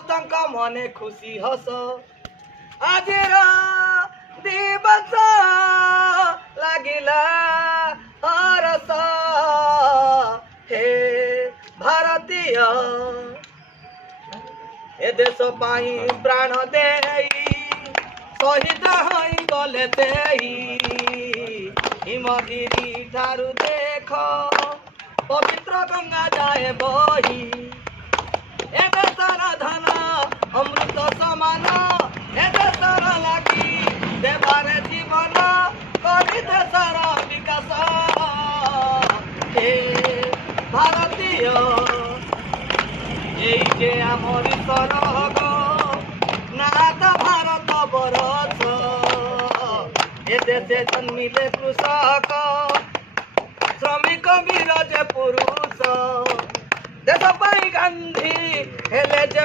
समस्त मने खुशी हस आज दिवस लागिला हरस हे भारतीय ए देश पाई प्राण देई शहीद होई गले देई हिमगिरी ठारू देख पवित्र गंगा जाए बही ए देशर धन अमृत समान ए देशर लागी देवारे जीवन करी देशर विकास हे भारतीय এই যে আমরি সরগ নাথ ভারত বরছ এ দেশে জন্মিলে কৃষক শ্রমিক বীর যে পুরুষ দেশ পাই গান্ধী হেলে যে